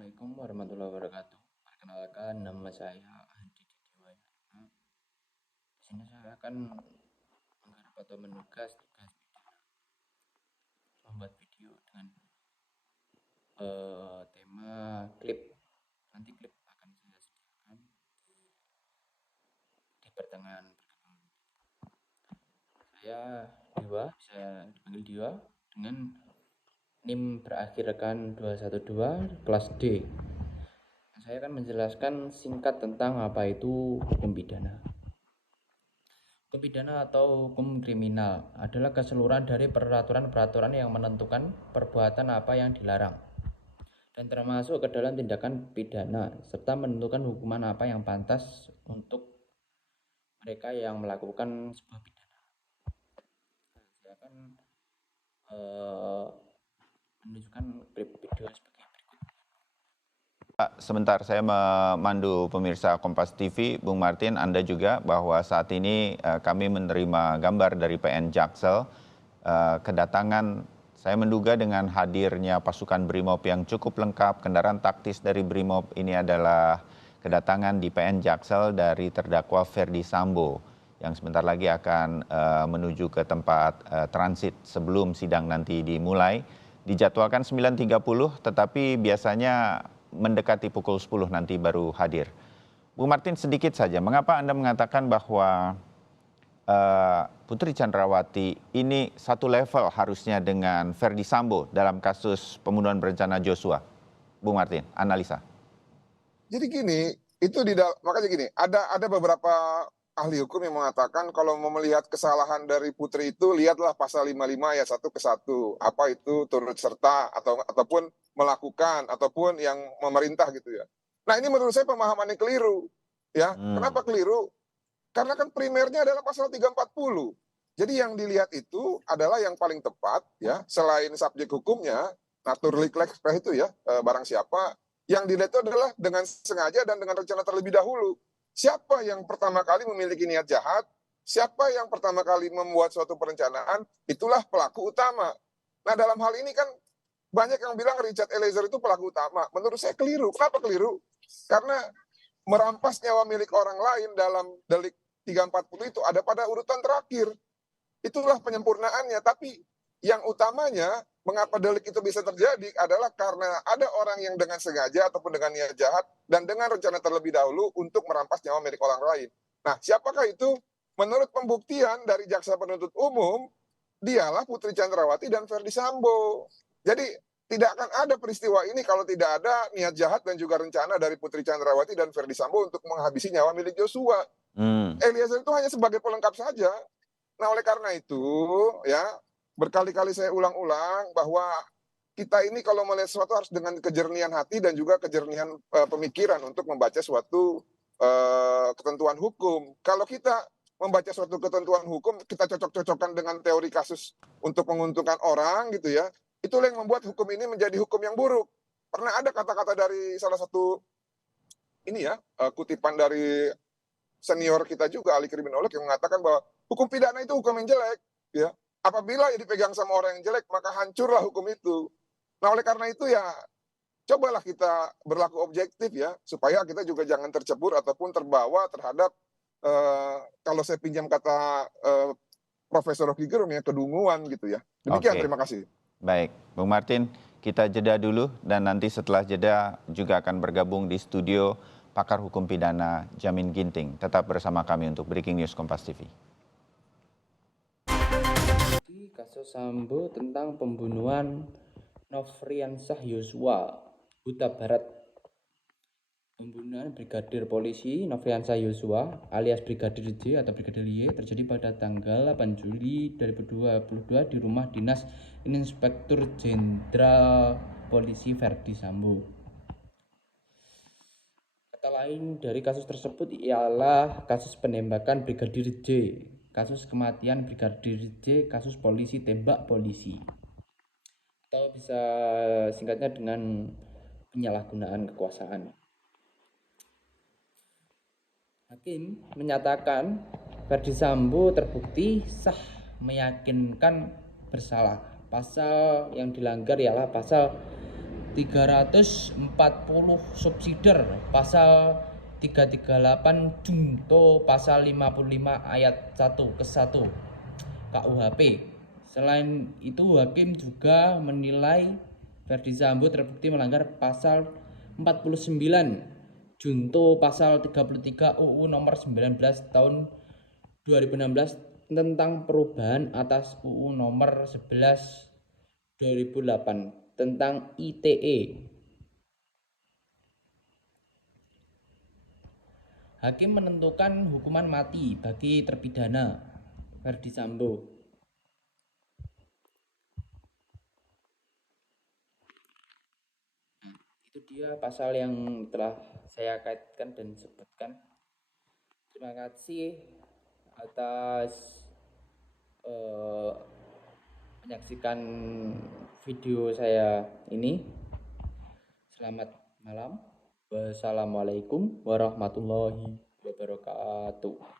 Assalamualaikum warahmatullahi wabarakatuh. Perkenalkan, nama saya Andi Didiwaya. Di sini saya akan menggarap atau menugas tugas membuat video dengan tema klip. Nanti klip akan saya sediakan di pertengahan perkenalan. Saya Dewa, bisa dipanggil Dewa dengan NIM berakhirkan 212 kelas D. Saya akan menjelaskan singkat tentang apa itu hukum pidana. Hukum pidana atau hukum kriminal adalah keseluruhan dari peraturan-peraturan yang menentukan perbuatan apa yang dilarang dan termasuk ke dalam tindakan pidana serta menentukan hukuman apa yang pantas untuk mereka yang melakukan sebuah pidana. Saya akan menunjukkan klip video sebagai berikut. Sebentar, saya memandu pemirsa Kompas TV, Bung Martin, Anda juga, bahwa saat ini kami menerima gambar dari PN Jaksel, kedatangan, saya menduga dengan hadirnya pasukan Brimob yang cukup lengkap, kendaraan taktis dari Brimob ini adalah kedatangan di PN Jaksel dari terdakwa Ferdi Sambo, yang sebentar lagi akan menuju ke tempat transit sebelum sidang nanti dimulai. Dijadwalkan 9.30, tetapi biasanya mendekati pukul 10 nanti baru hadir. Bu Martin, sedikit saja, mengapa Anda mengatakan bahwa Putri Chandrawati ini satu level harusnya dengan Ferdi Sambo dalam kasus pembunuhan berencana Joshua? Bu Martin, analisa. Jadi gini, makanya gini, ada beberapa ahli hukum yang mengatakan kalau mau melihat kesalahan dari Putri itu, lihatlah pasal 55 ayat 1 ke 1. Apa itu turut serta ataupun melakukan ataupun yang memerintah gitu ya. Nah, ini menurut saya pemahaman yang keliru. Ya, kenapa keliru? Karena kan primernya adalah pasal 340. Jadi yang dilihat itu adalah yang paling tepat ya, selain subjek hukumnya, naturally itu ya, barang siapa, yang dilihat itu adalah dengan sengaja dan dengan rencana terlebih dahulu. Siapa yang pertama kali memiliki niat jahat, siapa yang pertama kali membuat suatu perencanaan, itulah pelaku utama. Nah, dalam hal ini kan banyak yang bilang Richard Eliezer itu pelaku utama. Menurut saya keliru. Kenapa keliru? Karena merampas nyawa milik orang lain dalam delik 340 itu ada pada urutan terakhir. Itulah penyempurnaannya. Tapi yang utamanya, mengapa delik itu bisa terjadi adalah karena ada orang yang dengan sengaja ataupun dengan niat jahat dan dengan rencana terlebih dahulu untuk merampas nyawa milik orang lain. Nah, siapakah itu? Menurut pembuktian dari jaksa penuntut umum, dialah Putri Chandrawati dan Ferdi Sambo. Jadi tidak akan ada peristiwa ini kalau tidak ada niat jahat dan juga rencana dari Putri Chandrawati dan Ferdi Sambo untuk menghabisi nyawa milik Joshua. Eliezer itu hanya sebagai pelengkap saja. Nah, oleh karena itu, ya, berkali-kali saya ulang-ulang bahwa kita ini kalau melihat sesuatu harus dengan kejernihan hati dan juga kejernihan pemikiran untuk membaca suatu ketentuan hukum. Kalau kita membaca suatu ketentuan hukum, kita cocok-cocokkan dengan teori kasus untuk menguntungkan orang gitu ya, itulah yang membuat hukum ini menjadi hukum yang buruk. Pernah ada kata-kata dari salah satu ini ya, kutipan dari senior kita juga, ahli kriminolog, yang mengatakan bahwa hukum pidana itu hukum yang jelek. Ya, apabila dipegang sama orang yang jelek, maka hancurlah hukum itu. Nah, oleh karena itu ya, cobalah kita berlaku objektif ya, supaya kita juga jangan tercebur ataupun terbawa terhadap, kalau saya pinjam kata Profesor Rocky Gerung ya, kedunguan gitu ya. Demikian, terima kasih. Baik, Bung Martin, kita jeda dulu dan nanti setelah jeda juga akan bergabung di studio pakar hukum pidana Jamin Ginting. Tetap bersama kami untuk Breaking News Kompas TV. Kasus Sambo tentang pembunuhan Nofriansah Yosua, Huta Barat. Pembunuhan Brigadir Polisi Nofriansah Yosua alias Brigadir J atau Brigadir Y terjadi pada tanggal 8 Juli 2022 di rumah dinas Inspektur Jenderal Polisi Ferdi Sambo. Kata lain dari kasus tersebut ialah kasus penembakan Brigadir J, kasus kematian Brigadir J, kasus polisi tembak polisi, atau bisa singkatnya dengan penyalahgunaan kekuasaan. Hakim menyatakan Ferdi Sambo terbukti sah meyakinkan bersalah. Pasal yang dilanggar ialah pasal 340 subsider pasal 338 junto pasal 55 ayat 1 ke 1 KUHP. Selain itu, hakim juga menilai Ferdi Sambo terbukti melanggar pasal 49 junto pasal 33 UU nomor 19 tahun 2016 tentang perubahan atas UU nomor 11 2008 tentang ITE. Hakim menentukan hukuman mati bagi terpidana Ferdi Sambo. Itu dia pasal yang telah saya kaitkan dan sebutkan. Terima kasih atas menyaksikan video saya ini. Selamat malam. Wassalamualaikum warahmatullahi wabarakatuh.